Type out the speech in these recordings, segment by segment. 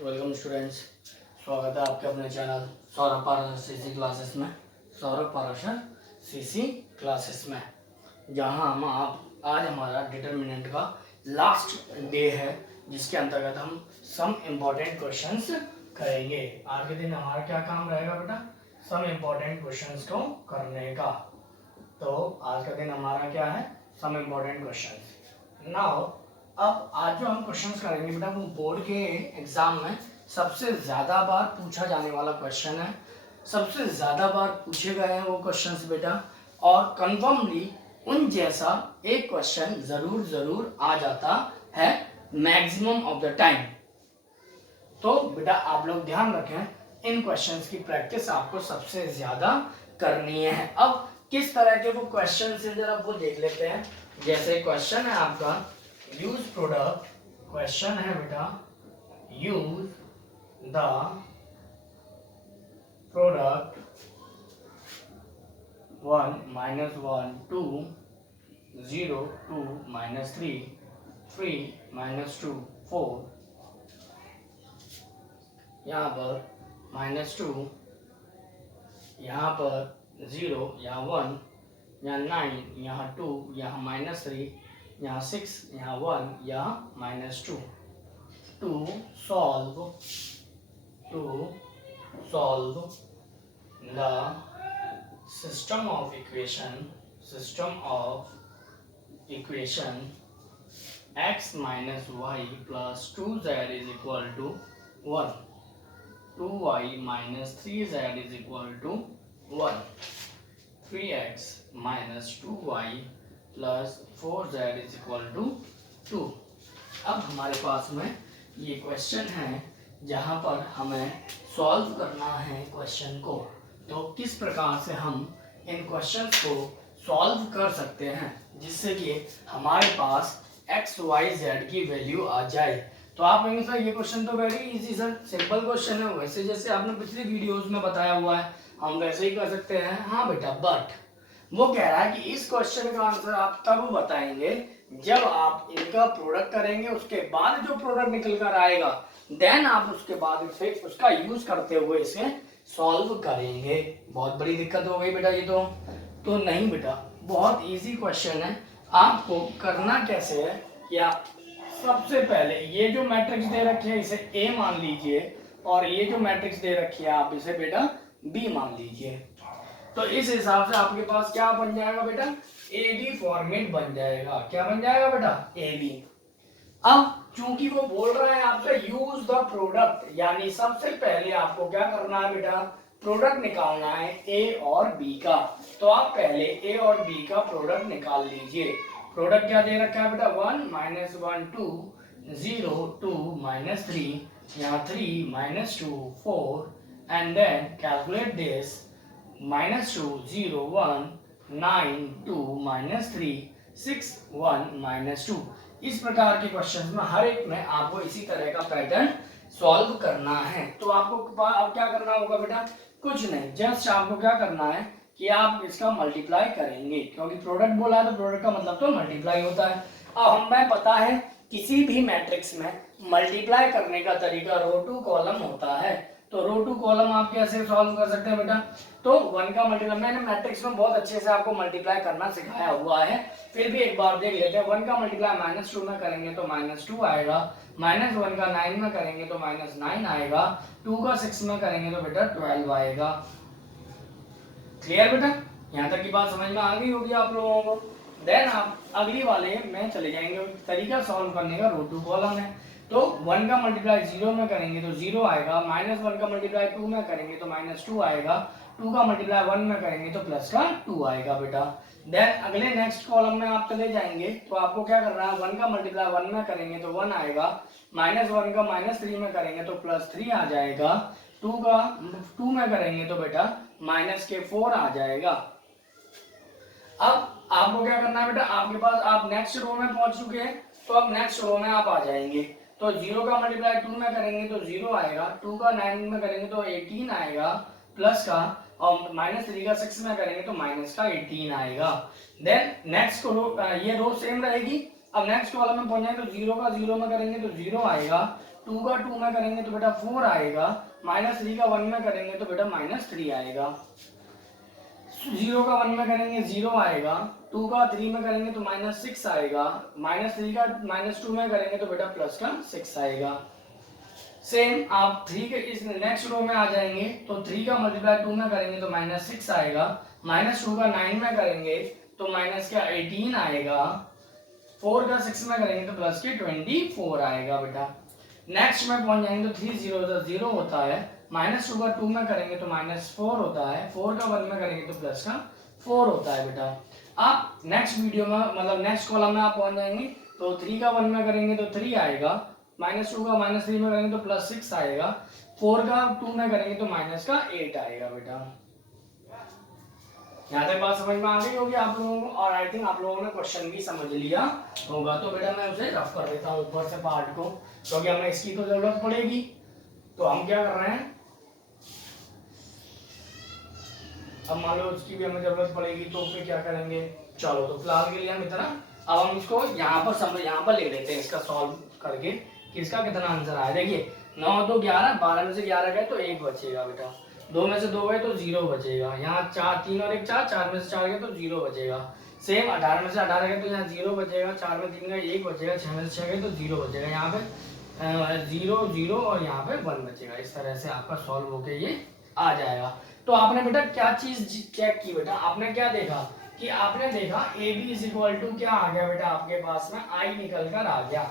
Welcome students. स्वागत है आपके अपने channel Saurabh Parashar CC classes में। सौरभ पाराशर सीसी क्लासेस में जहां हम आज हमारा डिटर्मिनेंट का लास्ट डे है, जिसके अंतर्गत हम सम इम्पोर्टेंट क्वेश्चंस करेंगे। आज के दिन हमारा क्या काम रहेगा बेटा? सम इम्पोर्टेंट क्वेश्चंस को करने का। तो आज का दिन हमारा क्या है? Some important questions. नाउ अब आज जो हम क्वेश्चंस करेंगे बेटा, वो बोर्ड के एग्जाम में सबसे ज्यादा बार पूछा जाने वाला क्वेश्चन है। सबसे ज्यादा बार पूछे गए हैं वो क्वेश्चंस बेटा, और कंफर्मली उन जैसा एक क्वेश्चन जरूर आ जाता है मैक्सिमम ऑफ द टाइम। तो बेटा आप लोग ध्यान रखें, इन क्वेश्चंस की प्रैक्टिस आपको सबसे ज्यादा करनी है। अब किस तरह के वो क्वेश्चन है जरा वो देख लेते हैं। जैसे क्वेश्चन है आपका यूज प्रोडक्ट, क्वेश्चन है बेटा यूज द प्रोडक्ट 1 -1 2 0 2 -3 3 -2 4, यहाँ पर -2, यहाँ पर 0, यहाँ 1, यहाँ 9, यहाँ 2, यहाँ -3, यहाँ 6, यहाँ 1, यहाँ -2। To solve the system of equation x minus y plus 2z is equal to 1, 2y minus 3z is equal to 1, 3x minus 2y plus 4z is equal to 2। अब हमारे पास में ये क्वेश्चन है जहाँ पर हमें सॉल्व करना है क्वेश्चन को। तो किस प्रकार से हम इन क्वेश्चंस को सॉल्व कर सकते हैं जिससे कि हमारे पास x y z की वैल्यू आ जाए। तो आप कहेंगे सर ये क्वेश्चन तो very easy sir, simple question है, वैसे जैसे आपने पिछली वीडियोस में बताया हुआ है हम वैसे ही कर सकते हैं। हाँ बेटा, बट वो कह रहा है कि इस क्वेश्चन का आंसर आप तब बताएंगे जब आप इनका प्रोडक्ट करेंगे, उसके बाद जो प्रोडक्ट निकल कर आएगा देन आप उसके बाद फिर उसका यूज करते हुए इसे सॉल्व करेंगे। बहुत बड़ी दिक्कत हो गई बेटा ये तो नहीं बेटा, बहुत इजी क्वेश्चन है। आपको करना कैसे है कि आप सबसे पहले ये जो मैट्रिक्स दे रखी है इसे ए मान लीजिए, और ये जो मैट्रिक्स दे रखी है आप इसे बेटा बी मान लीजिए। तो इस हिसाब से आपके पास क्या बन जाएगा बेटा? ए बी फॉर्मेट बन जाएगा। क्या बन जाएगा बेटा? A B. अब चूंकि वो बोल रहा है आपसे यूज द प्रोडक्ट, यानी सबसे पहले आपको क्या करना है बेटा? प्रोडक्ट निकालना है ए और बी का। तो आप पहले ए और बी का प्रोडक्ट निकाल लीजिए। प्रोडक्ट क्या दे रखा है बेटा? 1 -1 2 0 2 -3, यहाँ 3 -2 4, एंड देन कैलकुलेट दिस -2 0 1 9 2 -3 6 1 -2। इस प्रकार के क्वेश्चंस में हर एक में आपको इसी तरह का पैटर्न सॉल्व करना है। तो आपको अब क्या करना होगा बेटा? कुछ नहीं, जस्ट आपको क्या करना है कि आप इसका मल्टीप्लाई करेंगे, क्योंकि प्रोडक्ट बोला है तो प्रोडक्ट का मतलब तो मल्टीप्लाई होता है। अब हमें पता है किसी भी मैट्रिक्स में मल्टीप्लाई करने का तरीका रो टू कॉलम होता है। तो रो टू कॉलम आप कैसे सॉल्व कर सकते हैं बेटा? तो 1 का मल्टीप्लाई, मैंने मैट्रिक्स में बहुत अच्छे से आपको मल्टीप्लाई करना सिखाया हुआ है, फिर भी एक बार देख लेते हैं। 1 का मल्टीप्लाई -2 में करेंगे तो -2 आएगा, -1 का 9 में करेंगे तो -9 आएगा, 2 का 6 में करेंगे तो बेटा 12 आएगा। क्लियर बेटा? यहाँ तक की बात समझ में आ गई होगी आप लोगों को। देन आप अगली वाले में चले जाएंगे। तरीका सॉल्व करने का रो टू कॉलम है। तो 1 का मल्टीप्लाई 0 में करेंगे तो 0 आएगा, -1 का मल्टीप्लाई 2 में करेंगे तो -2 आएगा, 2 का मल्टीप्लाई 1 में करेंगे तो प्लस का 2 आएगा बेटा। देन अगले नेक्स्ट कॉलम में आप चले जाएंगे तो आपको क्या करना है? 1 का मल्टीप्लाई 1 में करेंगे तो 1 आएगा, -1 का -3 में करेंगे तो +3 आ जाएगा, 2 का 2 में करेंगे तो बेटा -4 आ जाएगा। अब आपको क्या करना है बेटा? आपके पास आप नेक्स्ट रो में पहुंच चुके हैं, तो अब नेक्स्ट रो में आप आ जाएंगे। तो 0 का मल्टीप्लाई 2 में करेंगे तो 0 आएगा, 2 का 9 में करेंगे तो 18 आएगा प्लस का, और -3 का 6 में करेंगे तो माइनस का 18 आएगा। देन नेक्स्ट रो ये रो सेम रहेगी। अब नेक्स्ट कॉलम में पहुंच जाएंगे तो 0 का 0 में करेंगे तो 0 आएगा, 2 का 2 में करेंगे तो बेटा 4 आएगा, -3 का 1 में करेंगे तो बेटा -3 आएगा, 0 का 1 में करेंगे 0 आएगा, 2 का 3 में करेंगे तो -6 आएगा, -3 का -2 में करेंगे तो बेटा प्लस का 6 आएगा। सेम आप 3 के इस नेक्स्ट रो में आ जाएंगे तो 3 का मल्टीप्लाई 2 में करेंगे तो -6 आएगा, -2 का 9 में करेंगे तो माइनस का 18 आएगा, 4 का 6 में करेंगे तो प्लस के 24 आएगा बेटा। नेक्स्ट में पहुंच जाएंगे तो 3 0 0 होता है, -2 का 2 में करेंगे तो -4 होता है, 4 का 1 में करेंगे तो प्लस का 4 होता है बेटा। आप नेक्स्ट वीडियो में मतलब नेक्स्ट कॉलम में आप पहुंच जाएंगे तो 3 का 1 में करेंगे तो 3 आएगा, -2 का -3 में करेंगे तो +6 आएगा, 4 का 2 में करेंगे तो -8 आएगा बेटा। यहाँ तक बात समझ में आ गई होगी आप लोगों को, और आई थिंक आप लोगों ने क्वेश्चन भी समझ लिया होगा। तो बेटा मैं उसे रफ कर देता हूँ ऊपर से पार्ट को, क्योंकि हमें इसकी तो जरूरत पड़ेगी। तो हम क्या कर रहे हैं, अब मान लो उसकी भी हमें जरूरत पड़ेगी तो फिर क्या करेंगे, चलो तो फिलहाल के लिए हम इतना, अब हम इसको यहाँ पर ले लेते हैं इसका सॉल्व करके कि इसका कितना आंसर आया। देखिए 9 2 11, 12 में से 11 गए तो 1 बचेगा बेटा, 2 में से 2 गए तो 0 बचेगा, यहाँ 4 3 और 1 4, 4 में से 4 गए तो 0 बचेगा। सेम 18 में से 18 गए तो यहाँ 0 बचेगा, 4 में 3 गए 1 बचेगा, 6 में से 6 गए तो 0 बचेगा, यहाँ पे 0 0 और यहाँ पे 1 बचेगा। इस तरह से आपका सॉल्व होके ये आ जाएगा। तो आपने बेटा क्या चीज चेक की बेटा, आपने क्या देखा कि आपने देखा A B is equal to क्या आ गया बेटा आपके पास में, आई निकल कर आ गया।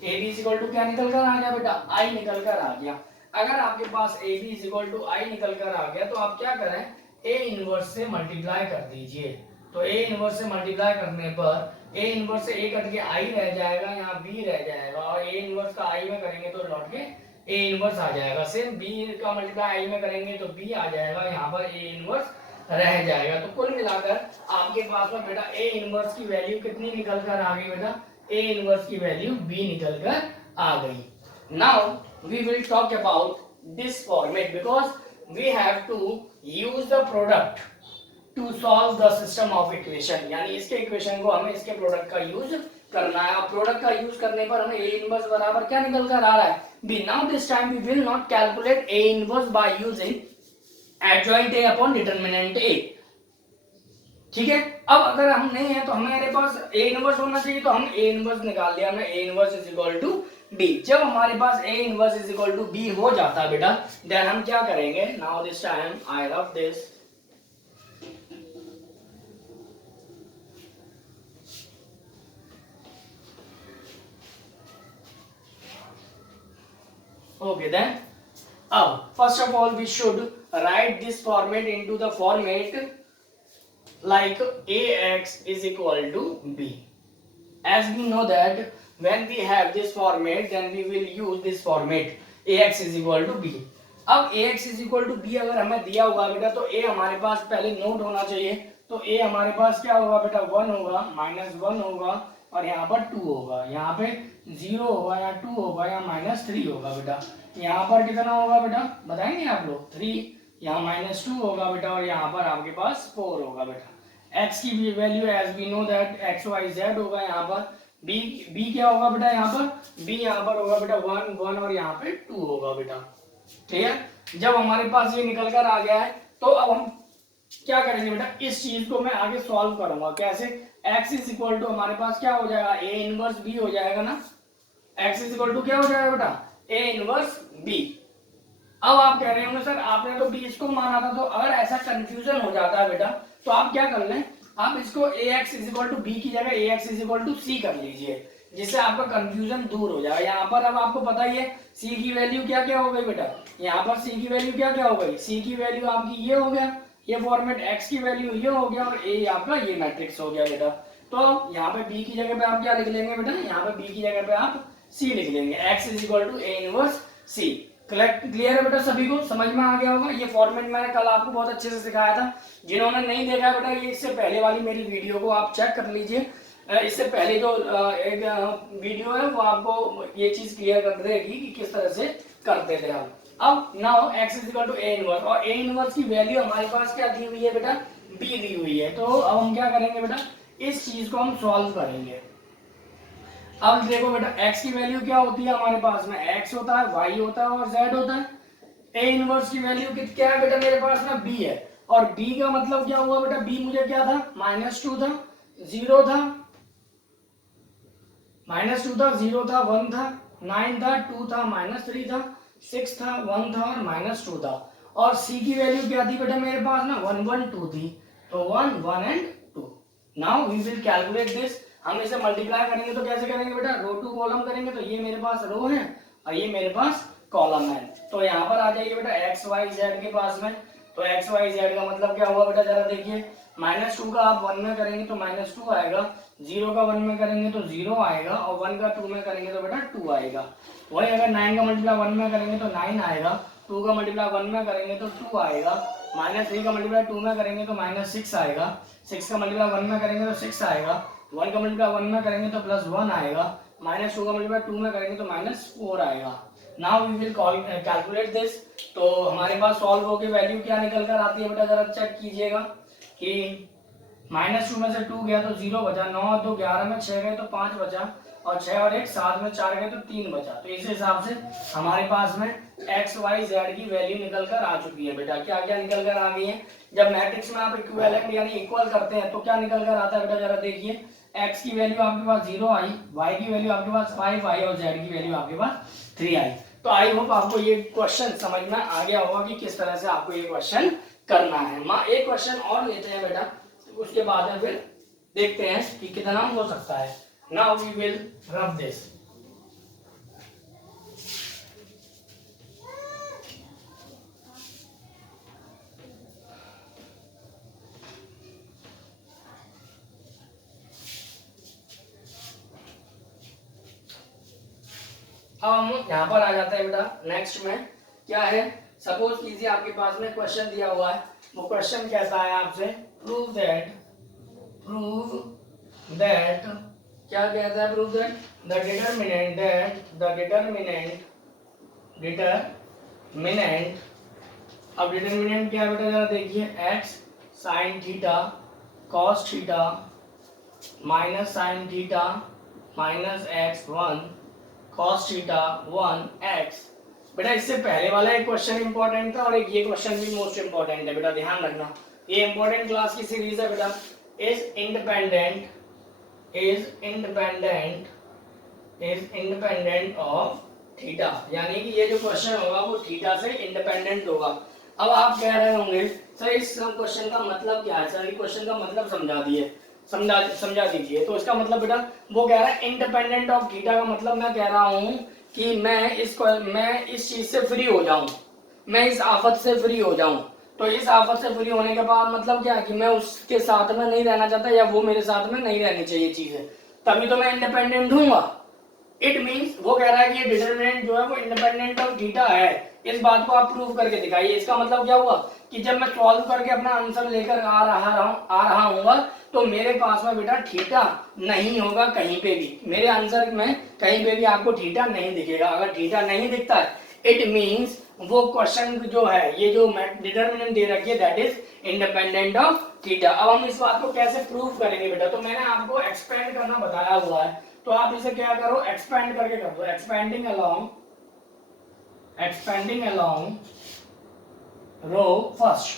A B is equal to क्या निकल कर आ गया बेटा, आई निकल कर आ गया। अगर आपके पास A B is equal to I निकल कर आ गया तो आप क्या करें, ए इनवर्स से मल्टीप्लाई कर दीजिए। तो ए इनवर्स से मल्टीप्लाई करने पर ए इनवर्स से ए कट के आई रह जाएगा, यहाँ बी रह जाएगा, और ए इनवर्स का आई में करेंगे तो लौट के ए इनवर्स आ जाएगा। सेम बी का मल्टीप्लाई आई में करेंगे तो बी आ जाएगा, यहाँ पर ए इनवर्स रह जाएगा। तो कुल मिलाकर आपके पास में बेटा ए इनवर्स की वैल्यू कितनी निकल कर आ गई बेटा, ए इनवर्स की वैल्यू बी निकल कर आ गई। Now we will talk about this format because we have to use the product to solve the system of equation, यानी इसके इक्वेशन को हमें इसके प्रोडक्ट का यूज करना है। और प्रोडक्ट का यूज करने पर हमें a इनवर्स बराबर क्या निकल कर आ रहा है, b। now this time we will not calculate a inverse by using adjoint a upon determinant a, ठीक है। अब अगर हम नहीं है तो हमारे पास a इनवर्स होना चाहिए, तो हम a इनवर्स निकाल लिया हमने, a inverse is equal to b। जब हमारे पास a inverse is equal to b हो जाता है बेटा, देन हम क्या करेंगे, now this time I rub this, okay then अब first of all we should write this format into the format like ax is equal to b, as we know that when we have this format then we will use this format ax is equal to b। अब ax is equal to b अगर हमें दिया हुआ बेटा तो a हमारे पास पहले note होना चाहिए। तो a हमारे पास क्या होगा बेटा, 1 होगा, -1 होगा, और यहाँ पर 2 होगा, यहाँ पे 0 होगा, या 2 होगा, या -3 होगा बेटा। यहाँ पर कितना होगा बेटा बताएंगे आप लोग, 3, यहाँ -2 होगा बेटा, और यहाँ पर आपके पास 4 होगा बेटा। x की value as we know that X Y Z होगा, यहाँ पर b क्या होगा बेटा, यहाँ पर b यहाँ पर होगा बेटा 1 1, और यहाँ पे 2 होगा बेटा, ठीक है। जब हमारे पास ये निकल कर आ गया है तो अब हम क्या करेंगे बेटा, इस चीज को मैं आगे सॉल्व करूंगा कैसे। x इज इक्वल टू हमारे पास क्या हो जाएगा, a इनवर्स b हो जाएगा ना, x इज इक्वल टू क्या हो जाएगा बेटा, a इनवर्स b। अब आप कह रहे होंगे सर आपने तो b इसको माना था, तो अगर ऐसा कंफ्यूजन हो जाता है बेटा तो आप क्या कर लें, आप इसको ax is equal to b की जगह ax is equal to c कर लीजिए, जिससे आपका कंफ्यूजन दूर हो जाएगा। यहाँ पर अब आपको पता ही है c की वैल्यू क्या क्या हो गई बेटा, यहाँ पर c की वैल्यू क्या क्या हो गई, c की वैल्यू आपकी ये हो गया, ये फॉर्मेट x की वैल्यू ये हो गया, और a आपका ये मैट्रिक्स हो गया बेटा। तो यहाँ पे b की जगह पे आप क्या लिख लेंगे बेटा, यहाँ पे b की जगह पे आप c लिख लेंगे, x is equal to a inverse c। Clear है बेटा, सभी को समझ में आ गया होगा। ये फॉर्मेट मैंने कल आपको बहुत अच्छे से सिखाया था, जिन्होंने नहीं देखा बेटा ये इससे पहले वाली मेरी वीडियो को आप चेक कर लीजिए। इससे पहले जो एक वीडियो है वो आपको ये चीज क्लियर कर देगी कि किस तरह से करते थे हम। अब now x is equal to a inverse, और a इनवर्स की वैल्यू हमारे पास क्या दी हुई है बेटा, b दी हुई है। तो अब हम क्या करेंगे बेटा, इस चीज को हम सॉल्व करेंगे। अब देखो बेटा x की वैल्यू क्या होती है हमारे पास में, x होता है, y होता है और z होता है। a इनवर्स की वैल्यू क्या है बेटा मेरे पास में, b है। और b का मतलब क्या हुआ बेटा, b मुझे क्या था, -2 था, 0 था, -2 था, 0 था, 1 था, 9 था, 2 था, -3 था, 6 था, 1 था और -2 था। और c की वैल्यू क्या थी बेटा मेरे पास ना, 1 1 2 थी। तो 1 1 and 2। Now we will calculate this. हम इसे मल्टीप्लाई करेंगे तो कैसे करेंगे बेटा, रो टू कॉलम करेंगे। तो ये मेरे पास रो है और ये मेरे पास कॉलम है। तो यहाँ पर आ जाइए बेटा एक्स वाई जेड के पास में। तो एक्स वाई जेड का मतलब क्या हुआ बेटा, जरा देखिए, -2 का आप 1 में करेंगे तो -2 आएगा, 0 का 1 में करेंगे तो 0 आएगा और 1 का 2 में करेंगे तो बेटा 2 आएगा। वही अगर 9 का मल्टीप्लाई 1 में करेंगे तो 9 आएगा, 2 का मल्टीप्लाई 1 में करेंगे तो 2 आएगा, -3 का मल्टीप्लाई 2 में करेंगे तो -6 आएगा, 6 का मल्टीप्लाई 1 में करेंगे तो 6 आएगा, 1 का मल्टीप्लाई 1 में करेंगे तो +1 आएगा, -2 का मल्टीप्लाई 2 में करेंगे तो -4 आएगा। Now we will calculate this. तो हमारे पास सॉल्व हो के वैल्यू क्या निकल कर आती है बेटा, जरा चेक कीजिएगा कि -2 में से 2 गया तो 0 बचा, 9 और 2 11 में 6 गए तो 5 बचा, और 6 और 1 7 में 4 गए तो 3 बचा। तो इस हिसाब से हमारे पास में एक्स वाई जेड की वैल्यू निकल कर आ चुकी है बेटा। क्या क्या निकल कर आ गई है, जब मैट्रिक्स में आप इक्विवेलेंट यानी इक्वल करते हैं तो क्या निकल कर आता है बेटा, जरा देखिए, एक्स की वैल्यू आपके पास 0 आई, वाई की वैल्यू आपके पास 5 आई और जेड की वैल्यू आपके पास 3 आई। तो आई होप आपको ये क्वेश्चन समझ में आ गया होगा कि किस तरह से आपको ये क्वेश्चन करना है। माँ एक क्वेश्चन और लेते हैं बेटा, उसके बाद में फिर देखते हैं कि कितना हो सकता है। Now we will rub this. अब हम यहाँ पर आ जाते हैं बेटा नेक्स्ट में, क्या है, सपोज कीजिए आपके पास में क्वेश्चन दिया हुआ है। वो क्वेश्चन कैसा है आपसे, प्रूव दैट क्या कहता है, प्रूव दैट द डिटरमिनेंट अब डिटरमिनेंट क्या है बेटा, जरा देखिए, x sine theta cos theta minus sine theta minus x 1 cos theta 1 x। बेटा इससे पहले वाला एक क्वेश्चन इंपॉर्टेंट था और एक ये क्वेश्चन भी मोस्ट इंपॉर्टेंट है बेटा, ध्यान रखना। ये इंपॉर्टेंट क्लास की सीरीज है बेटा। इज इंडिपेंडेंट ऑफ थीटा, यानी कि ये जो क्वेश्चन होगा वो थीटा से इंडिपेंडेंट होगा। अब आप कह रहे होंगे सर इस क्वेश्चन का मतलब क्या है, सर ये क्वेश्चन का मतलब समझा दीजिए। तो इसका मतलब बेटा वो कह रहा है इंडिपेंडेंट ऑफ थीटा का मतलब मैं कह रहा हूं कि मैं इस चीज से फ्री हो जाऊं, मैं इस आफत से फ्री हो जाऊं। तो इस आफत से फ्री होने के बाद मतलब क्या है कि मैं उसके साथ में नहीं रहना चाहता या वो मेरे साथ में नहीं रहनी चाहिए चीजें, तभी तो मैं इंडिपेंडेंट हूंगा। इट मींस वो कह रहा है कि ये डिटरमिनेंट जो है वो इंडिपेंडेंट ऑफ थीटा है। इस बात को आप प्रूव करके दिखाइए। इसका मतलब क्या हुआ कि जब मैं सॉल्व करके अपना आंसर लेकर आ रहा हूँगा तो मेरे पास में बेटा थीटा नहीं होगा कहीं पे भी, मेरे आंसर में कहीं पे भी आपको थीटा नहीं दिखेगा। अगर थीटा नहीं दिखता है इट मींस वो क्वेश्चन जो है, ये जो डिटरमिनेंट दे रखी है that is independent of theta. अब हम इस बात को कैसे प्रूव करेंगे बेटा, तो मैंने आपको एक्सपेंड करना बताया हुआ है। तो आप इसे क्या करो, एक्सपेंड करके कर दो, expanding along row first.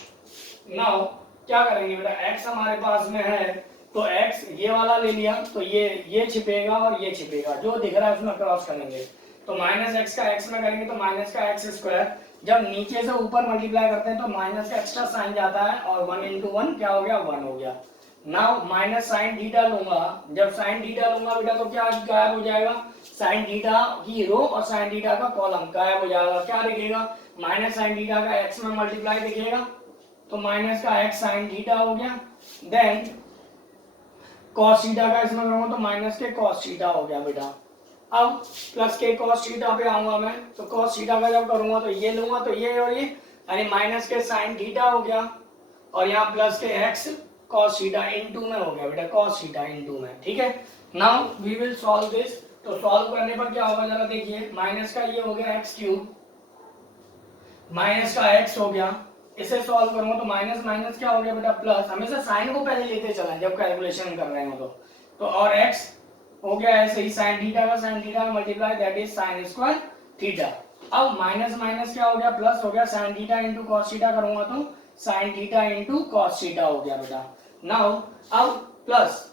Now क्या करेंगे बेटा, x हमारे पास में है तो x ये वाला ले लिया तो ये छिपेगा और ये छिपेगा, जो दिख रहा है उसमें क्रॉस करेंगे। तो -x का x में करेंगे तो माइनस का x स्क्वायर, जब नीचे से ऊपर मल्टीप्लाई करते हैं तो माइनस का एक्स्ट्रा साइन जाता है और 1 × 1 क्या हो गया, 1 हो गया। नाउ माइनस साइन थीटा लूंगा, जब साइन थीटा लूंगा बेटा तो क्या गायब हो जाएगा, साइन थीटा की रो और साइन थीटा का कॉलम गायब हो जाएगा। क्या दिखेगा, माइनस साइन थीटा का x में मल्टीप्लाई दिखेगा तो माइनस का x साइन थीटा हो गया। देन cos थीटा का इसमें करूंगा तो माइनस के cos थीटा हो गया बेटा। अब प्लस के cos थीटा पे आऊंगा मैं तो cos थीटा का जब करूंगा तो ये लूंगा तो ये और ये, यानी माइनस के साइन थीटा हो गया और यहाँ प्लस के x cos थीटा इनटू में हो गया बेटा, cos थीटा इनटू में। ठीक है, now we will solve this. तो सॉल्व करने पर क्या होगा जरा देखिए, माइनस का ये हो गया x क्यूब माइनस का x हो गया, इसे सॉल्व करूंगा तो माइनस माइनस क्या हो गया बेटा प्लस, हमेशा साइन को पहले लेते चलें जब कैलकुलेशन कर रहे हो तो और x हो गया ऐसे ही साइन थीटा का multiply that is sine square theta. अब माइनस माइनस क्या हो गया, प्लस हो गया, sine theta into cos theta करूंगा तो sine theta into cos theta हो गया बेटा। नाउ अब प्लस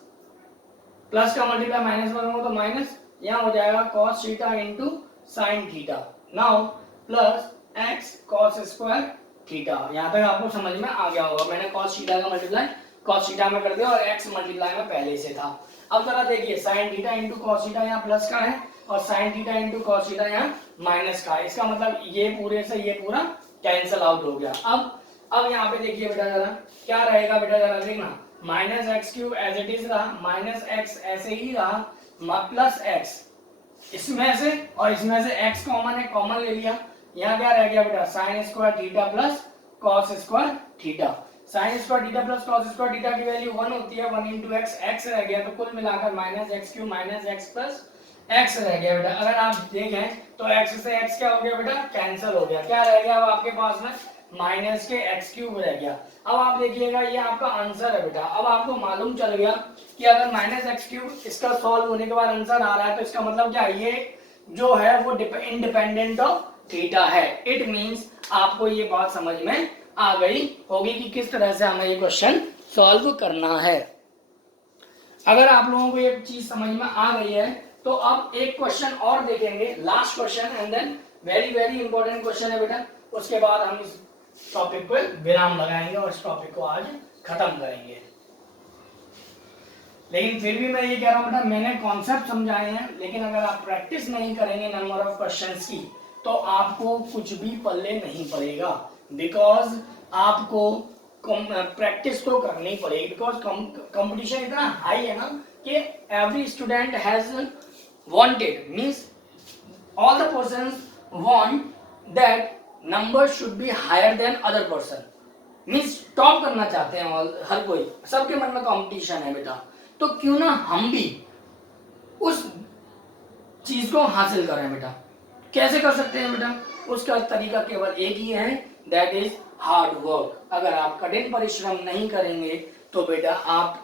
प्लस का मल्टीप्लाई माइनस करूंगा तो माइनस, यहाँ हो जाएगा cos theta into sine theta. Now plus x cos square theta. यहाँ तक आपको समझ में आ गया होगा, मैंने कॉस थीटा का मल्टीप्लाई कॉस थीटा में कर दिया और एक्स मल्टीप्लाई में पहले से था। अब जरा देखिए sine theta into cos theta यहाँ प्लस का है और sine theta into cos theta यहाँ माइनस का है। इसका मतलब ये पूरे से ये पूरा कैंसिल आउट हो गया। अब यहाँ पे देखिए बेटा जरा क्या रहेगा बेटा, जरा देखना, minus X cube as it is रहा, माइनस एक्स ऐसे ही रहा, प्लस एक्स इसमें से और इसमें से x कॉमन है, कॉमन ले लिया, यहाँ क्या रह गया बेटा sine square theta plus cos square theta. Sine square theta plus cos square theta की वैल्यू 1 होती है, 1 इंटू एक्स, एक्स रह गया तो कुल मिलाकर minus X cube minus x plus x रह गया बेटा। अगर आप देखें तो एक्स से एक्स क्या हो गया बेटा, कैंसिल हो गया, क्या रह गया अब आपके पास में माइनस के एक्स क्यूब रह गया। अब आप देखिएगा ये आपका आंसर है बेटा। अब आपको मालूम चल गया कि अगर माइनस एक्स क्यूब इसका सॉल्व होने के बाद आंसर आ रहा है तो इसका मतलब क्या, ये जो है वो इंडिपेंडेंट ऑफ थीटा है। इट मींस आपको ये बात समझ में आ गई होगी कि किस तरह से हमें ये क्वेश्चन सॉल्व करना है। अगर आप लोगों को ये चीज समझ में आ गई है तो अब एक क्वेश्चन और देखेंगे, last question and then very very important question है बेटा। उसके बाद हम इस टॉपिक पर विराम लगाएंगे और इस टॉपिक को आज खत्म करेंगे। लेकिन फिर भी मैं ये कह रहा हूँ बेटा, मैंने कॉन्सेप्ट समझाए हैं, लेकिन अगर आप प्रैक्टिस नहीं करेंगे नंबर ऑफ क्वेश्चंस की तो आपको कुछ भी पल्ले नहीं पड़ेगा। बिकॉज आपको प्रैक्टिस तो करनी पड़ेगी, बिकॉज कंपटीशन इतना हाई है ना कि every student has wanted, means all the persons want that number should be higher than other person, means top करना चाहते हैं हर कोई, सबके मन में कंपटीशन है बेटा। तो क्यों ना हम भी उस चीज को हासिल करें बेटा। कैसे कर सकते हैं बेटा, उसका तरीका केवल एक ही है, दैट इज हार्ड वर्क। अगर आप कठिन परिश्रम नहीं करेंगे तो बेटा आप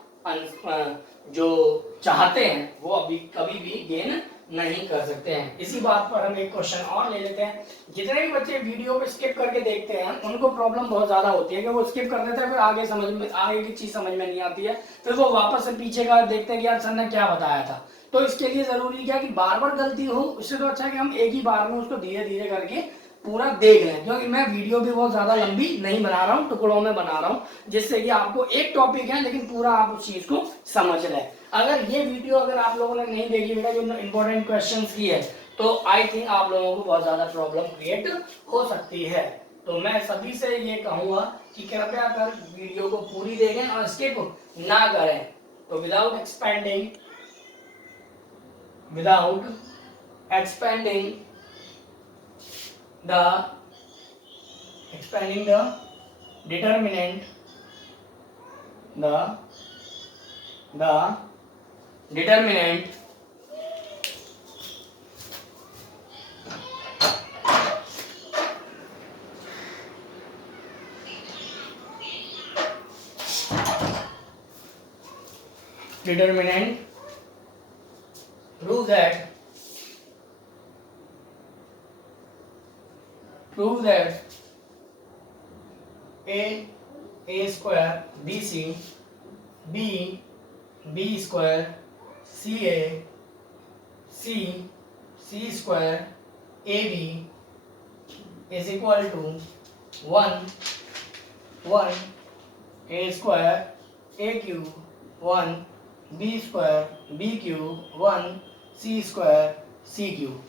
जो चाहते हैं वो अभी कभी भी गेन नहीं कर सकते हैं। इसी बात पर हम एक क्वेश्चन और ले लेते हैं। जितने भी बच्चे वीडियो को स्किप करके देखते हैं उनको प्रॉब्लम बहुत ज्यादा होती है कि वो स्किप कर देते हैं, फिर आगे की चीज समझ में नहीं आती है, फिर वो वापस से पीछे का देखते हैं कि यार सर ने क्या बताया था। तो इसके लिए जरूरी क्या कि बार बार गलती हो, उससे तो अच्छा है कि हम एक ही बार में उसको धीरे धीरे करके पूरा देख लें। क्योंकि मैं वीडियो भी बहुत ज्यादा लंबी नहीं बना रहा हूँ, टुकड़ों में बना रहा हूँ, जिससे कि आपको एक टॉपिक है लेकिन पूरा आप उस चीज को समझ लें। अगर ये वीडियो अगर आप लोगों ने नहीं देखी बेटा, जो इंपॉर्टेंट क्वेश्चंस की है, तो आई थिंक आप लोगों को बहुत ज्यादा प्रॉब्लम क्रिएट हो सकती है। तो मैं सभी से ये कहूंगा कि कृपया कर वीडियो को पूरी देखें और स्किप ना करें। तो without expanding the determinant prove that a square bc b square ca c square ab is equal to 1 a square a cube 1 b square b cube 1 c square c cube।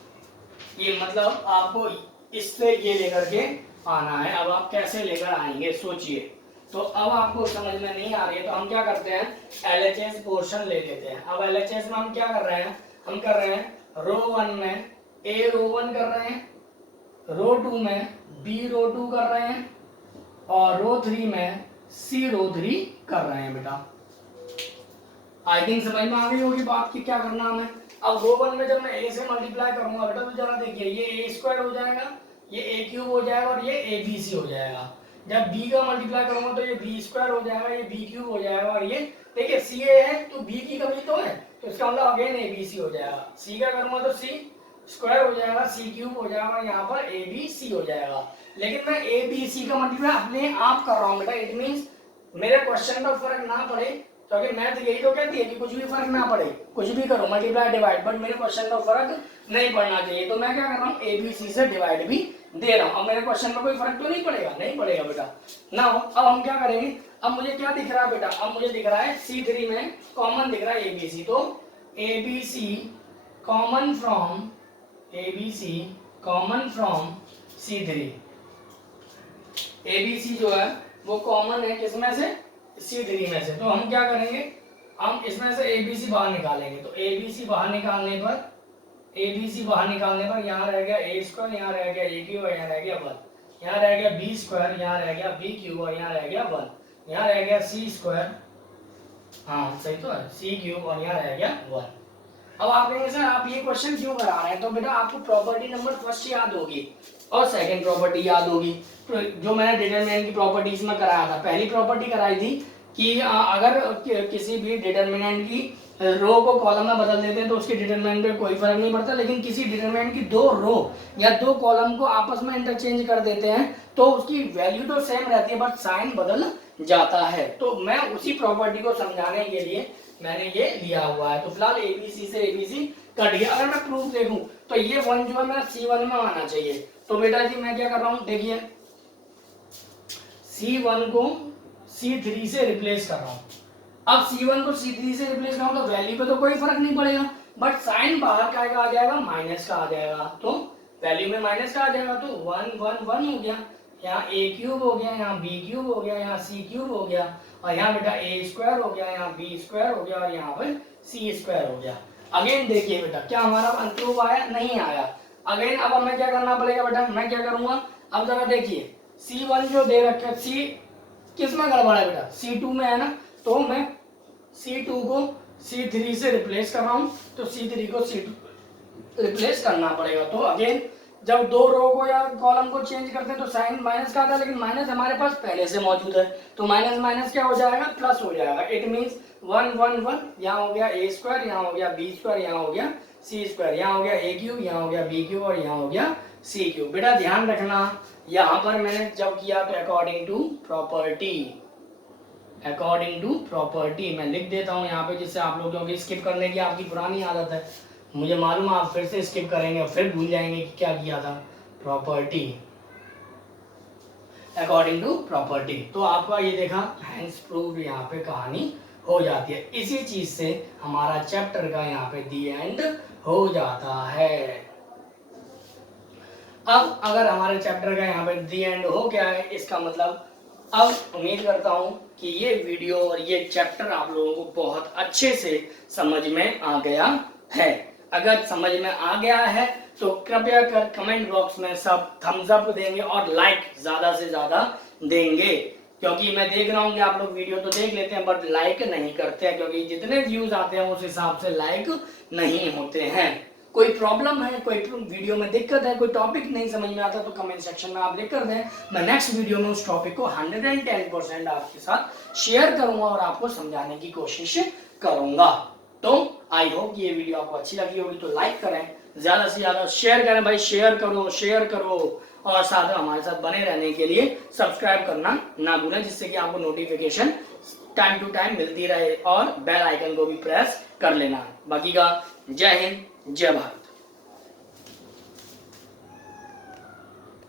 ये मतलब आपको इससे ये लेकर के आना है। अब आप कैसे लेकर आएंगे सोचिए। तो अब आपको समझ में नहीं आ रही है तो हम क्या करते हैं, LHS पोर्शन ले लेते हैं। अब LHS में हम क्या कर रहे हैं, हम कर रहे हैं रो 1 में A रो 1 कर रहे हैं, रो 2 में B रो 2 कर रहे हैं और रो 3 में C रो 3 कर रहे हैं बेटा। आई थिंक समझ में आ गई होगी बात की क्या करना हमें। अब रो 1 में जब मैं A से मल्टीप्लाई करूंगा बेटा तो जरा देखिए ये A स्क्वायर हो जाएगा, ये A क्यूब हो जाएगा और ये ABC हो जाएगा। जब B का मल्टीप्लाई करूंगा तो ये B स्क्वायर हो जाएगा, ये B क्यूब हो जाएगा और ये देखिए CA है तो B की कमी तो है, तो इसका इसका मतलब अगेन ए बी सी हो जाएगा। सी का करूंगा तो सी स्क्वायर हो जाएगा, सी क्यूब हो जाएगा, यहाँ पर ए बी सी हो जाएगा। लेकिन मैं ए बी सी का मतलब अपने आप कर रहा हूँ बेटा, इट मीन्स मेरे क्वेश्चन का फर्क ना पड़े, क्योंकि मैथ यही तो कहती है कि कुछ भी फर्क ना पड़े, कुछ भी करो मल्टीप्लाई डिवाइड, बट मेरे क्वेश्चन का फर्क नहीं पड़ना चाहिए। तो मैं क्या कर रहा हूँ, ए बी सी से डिवाइड भी दे रहा हूँ। अब मेरे क्वेश्चन में कोई फर्क तो नहीं पड़ेगा, नहीं पड़ेगा बेटा ना। अब हम क्या करेंगे, अब मुझे क्या दिख रहा है बेटा, अब मुझे दिख रहा है C3 में कॉमन दिख रहा है ए बी सी, तो A B C common from ABC common from C3। ABC जो है वो कॉमन है किसमें से, C3 में से। तो हम क्या करेंगे, हम इसमें से ABC बाहर निकालेंगे। तो ABC बाहर निकालने पर, ABC बाहर निकालने पर यहाँ रह गया a स्क्वायर, यहाँ रह गया a क्यूब, यहाँ रह गया 1, यहाँ रह गया b स्क्वायर, यहाँ रह गया b क्यूब, और यहाँ रह गया 1, यहाँ रह गया c स्क्वायर, हाँ सही तो है, c क्यूब, और यहाँ रह गया 1। अब आप कहेंगे सर आप ये क्वेश्चन क्यों करा रहे हैं, तो बेटा आपको प्रॉपर्टी नंबर फर्स्ट याद होगी और सेकंड प्रॉपर्टी याद होगी। तो जो मैंने डिटरमिनेंट की प्रॉपर्टीज में कराया था, पहली प्रॉपर्टी कराई थी कि अगर किसी भी डिटरमिनेंट की रो को कॉलम में बदल देते हैं तो उसके डिटरमिनेंट में कोई फर्क नहीं पड़ता, लेकिन किसी डिटरमिनेंट की दो रो या दो कॉलम को आपस में इंटरचेंज कर देते हैं तो उसकी वैल्यू तो सेम रहती है बट साइन बदल जाता है। तो मैं उसी प्रॉपर्टी को समझाने के लिए मैंने ये लिया हुआ है। तो फिलहाल एबीसी से एबीसी कट गया। अगर मैं प्रूफ देखूं तो ये 1 जो है मेरा C1 में आना चाहिए। तो बेटा जी मैं क्या कर रहा हूं, देखिए C1 को C3 से रिप्लेस कर रहा हूं। अब C1 को C3 से रिप्लेस करूं तो वैल्यू पे तो कोई फर्क नहीं पड़ेगा, बट साइन बाहर का आ जाएगा, माइनस का आ जाएगा। तो वैल्यू में माइनस का आ जाएगा, तो 1 1 1 हो गया, यहाँ a क्यूब हो गया, यहाँ b क्यूब हो गया, यहाँ c क्यूब हो गया, और यहाँ बेटा a स्क्वायर हो गया, यहाँ b स्क्वायर हो गया, और यहाँ पर c स्क्वायर हो गया। अगेन देखिए बेटा क्या हमारा प्रूफ आया, नहीं आया। अगेन अब हमें क्या करना पड़ेगा बेटा, मैं क्या करूंगा, अब जरा देखिए C1 जो दे रखे, C किस में गड़बड़ है बेटा, C2 में है ना, तो मैं C2 को C3 से रिप्लेस कर रहा हूँ, तो C3 को C2 रिप्लेस करना पड़ेगा। तो अगेन जब दो रो को या कॉलम को चेंज करते हैं तो साइन माइनस का आता है, लेकिन माइनस हमारे पास पहले से मौजूद है, तो माइनस माइनस क्या हो जाएगा, प्लस हो जाएगा। इट मींस 1 1 1, यहाँ हो गया a स्क्वायर, यहाँ हो गया b स्क्वायर, यहाँ हो गया c स्क्वायर, यहाँ हो गया a क्यूब, यहाँ हो गया b क्यूब, और यहाँ हो गया c क्यूब। बेटा ध्यान रखना यहाँ पर मैंने जब किया तो अकॉर्डिंग टू प्रॉपर्टी मैं लिख देता हूँ यहाँ पे, जिससे आप लोग, क्योंकि स्किप करने की आपकी पुरानी आदत है, मुझे मालूम है आप फिर से स्किप करेंगे और फिर भूल जाएंगे कि क्या किया था, प्रॉपर्टी, अकॉर्डिंग टू प्रॉपर्टी। तो आपका ये देखा हैंस प्रूव यहाँ पे कहानी हो जाती है। इसी चीज से हमारा चैप्टर का यहाँ पे दी एंड हो जाता है। अब अगर हमारे चैप्टर का यहाँ पे दी एंड हो गया है, इसका मतलब अब उम्मीद करता हूँ कि ये वीडियो और ये चैप्टर आप लोगों को बहुत अच्छे से समझ में आ गया है। अगर समझ में आ गया है तो कृपया कर कमेंट बॉक्स में सब थम्स अप देंगे और लाइक ज्यादा से ज्यादा देंगे, क्योंकि मैं देख रहा हूँ कि आप लोग वीडियो तो देख लेते हैं बट लाइक नहीं करते हैं, क्योंकि जितने व्यूज आते हैं उस हिसाब से लाइक नहीं होते हैं। कोई प्रॉब्लम है, कोई वीडियो में दिक्कत है, कोई टॉपिक नहीं समझ में आता तो कमेंट सेक्शन में आप लिख कर दें, मैं नेक्स्ट वीडियो में उस टॉपिक को 110% आपके साथ शेयर करूंगा और आपको समझाने की कोशिश करूंगा। तो आई होप ये वीडियो आपको अच्छी लगी होगी, तो लाइक करें, ज्यादा से ज्यादा शेयर करें भाई, शेयर करो और साथ में हमारे साथ बने रहने के लिए सब्सक्राइब करना ना भूलें, जिससे कि आपको नोटिफिकेशन टाइम टू टाइम मिलती रहे, और बेल आइकन को भी प्रेस कर लेना। बाकी का जय हिंद जय भारत।